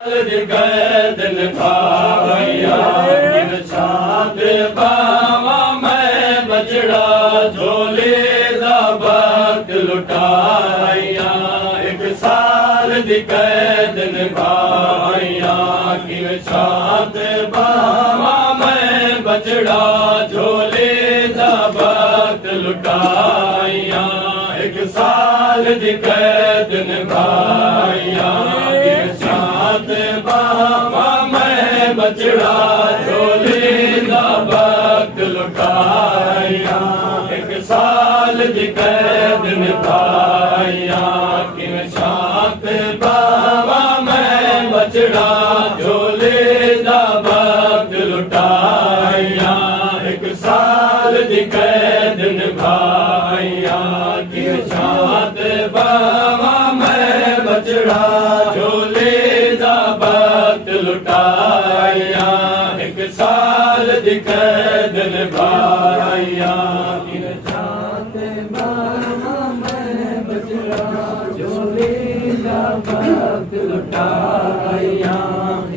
दिन खाया छात बावा मैं बचड़ा झोले दा वक्त लुटाया। एक साल दी कैद निभाया कि छात बावा मैं बचड़ा झोले दा वक्त लुटाया। एक साल दी कैद निभाया बाबा मैं बचड़ा झोले दा वक्त लुटाया। एक साल दी कैद निभाया कि शांत बाबा मैं बचड़ा झोले दा वक्त लुटाया। एक साल दी कैद निभाया कि शांत बाबा मैं बचड़ा झोले लुटाया। एक साल दी कैद निभाया कि शांत बाबा मैं बचड़ा झोले दा वक्त लुटाया।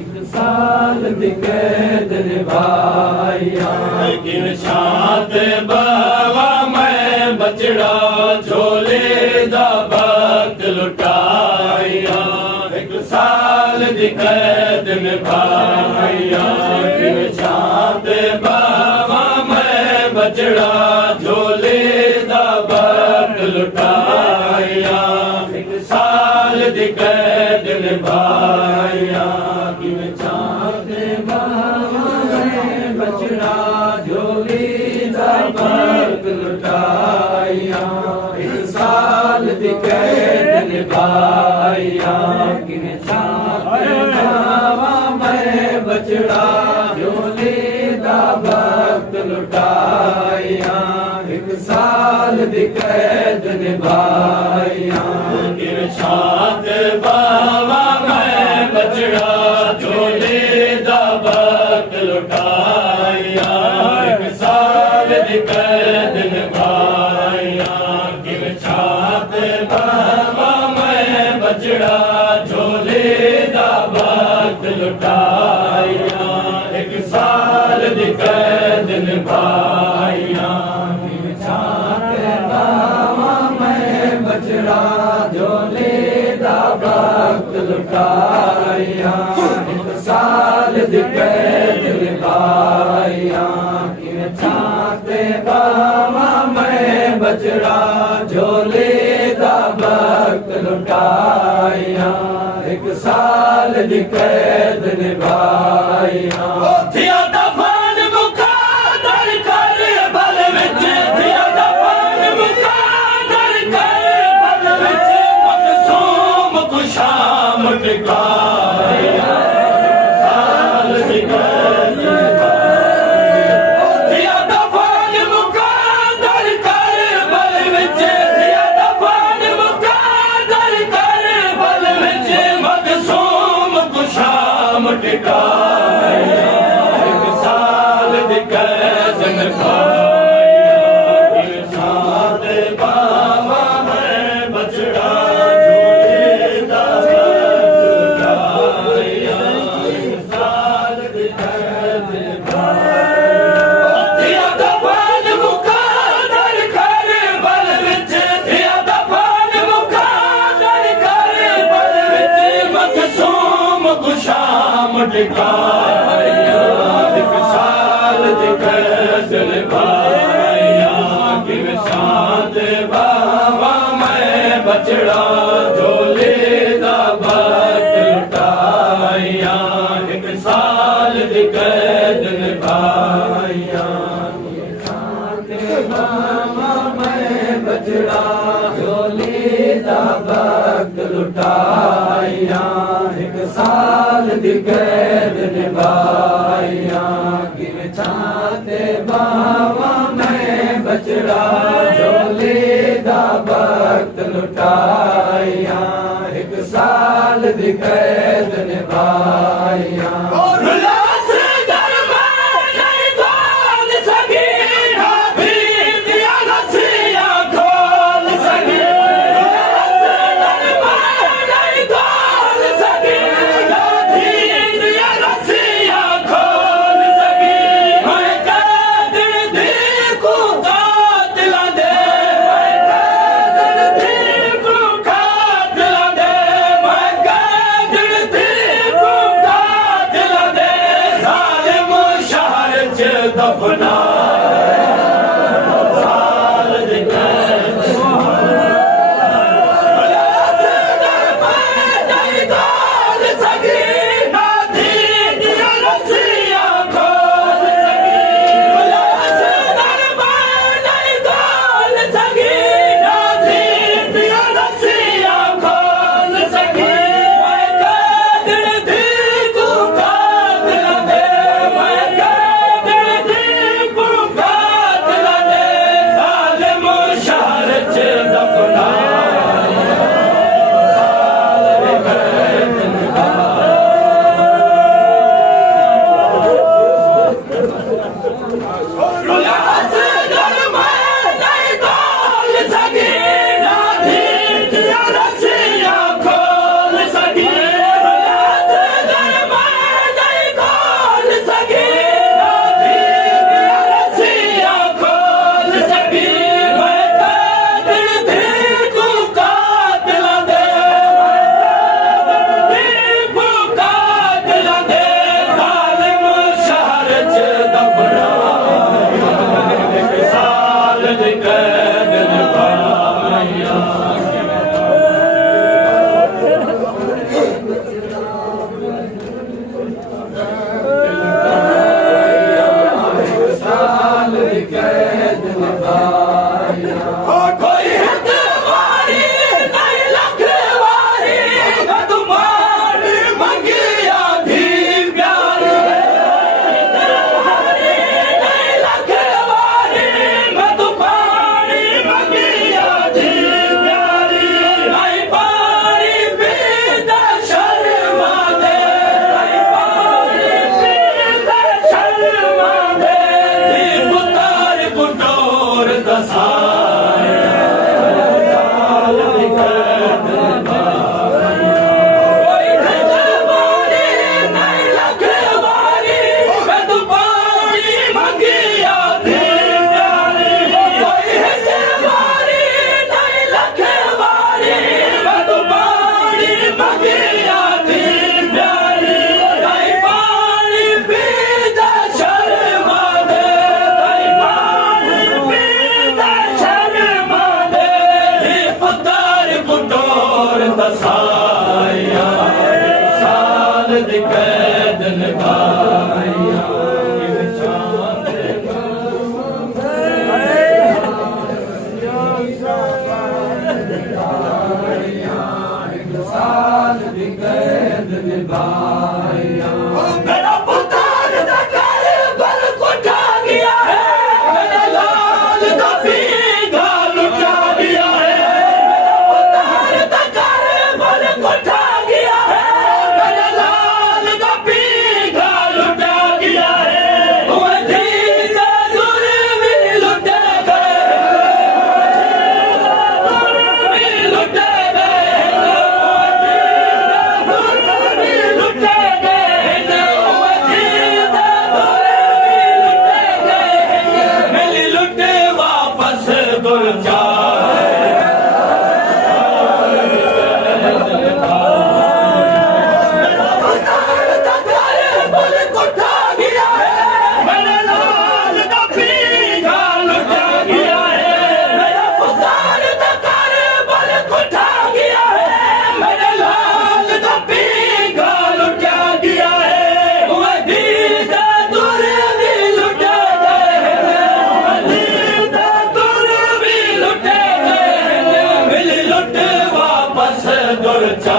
एक साल दी कैद निभाया कि शांत बाबा मैं बचड़ा झोले दा वक्त लुटाया। एक साल दी कैद निभाया कि शांत बाबा मैं बचड़ा झोले दा वक्त लुटाया। एक साल दी कैद निभाया कि शांत बाबा मैं बचड़ा झोले दा वक्त लुटाया। एक साल दी कैद निभाया कि बाबा मैं बचड़ा झोले दा वक्त लुटाया। एक साल दी कैद निभाया कि शांत बाबा मैं बचड़ा झोले दा वक्त लुटाया। एक साल दी कैद निभाया कि शांत बाबा मैं बचड़ा झोले दा वक्त लुटाया। एक साल दी कैद निभाया कि शांत बाबा मैं बचड़ा झोले दा वक्त लुटाया। एक साल दी कैद निभाया कि शांत बाबा मैं बचड़ा झोले दा वक्त लुटाया। एक साल दी कैद निभाया। थिया दफन मुकादर कर बल विच, थिया दफन मुकादर कर बल विच, मकसूम को शाम टिकाया। साल दी कैद निभाया। थिया दफन मुकादर कर बल विच, थिया दफन मुकादर कर बल विच, मकसूम को शाम टिकाया। एक साल दी कैद निभाया कि शांत बाबा मैं बचड़ा झोले दा वक्त लुटाया। एक साल दी कैद निभाया। थिया दफन मुकादर कर बल विच, थिया दफन मुकादर कर बल विच, मकसूम को शाम टिकाया। एक साल दी कैद निभाया कि शांत बाबा मैं बचड़ा झोले दा वक्त लुटाया। एक साल दी कैद निभाया कि शांत बाबा मैं बचड़ा झोले दा वक्त लुटाया। एक साल दी कैद निभाया कि शांत बाबा मैं बचड़ा झोले दा वक्त लुटाया। एक साल दी कैद निभाया। खोल दी कैद निभाइया साल दी कैद निभाइया मेरा पुतार दा घर बल कोठा गया है मेरा लाल दा पीघा लुटा गया है मेरा पुतार दा घर बल कोठा गया है मेरा लाल दा पीघा लुटा गया है वो धीरे दूर भी लुटे गए लुटे Go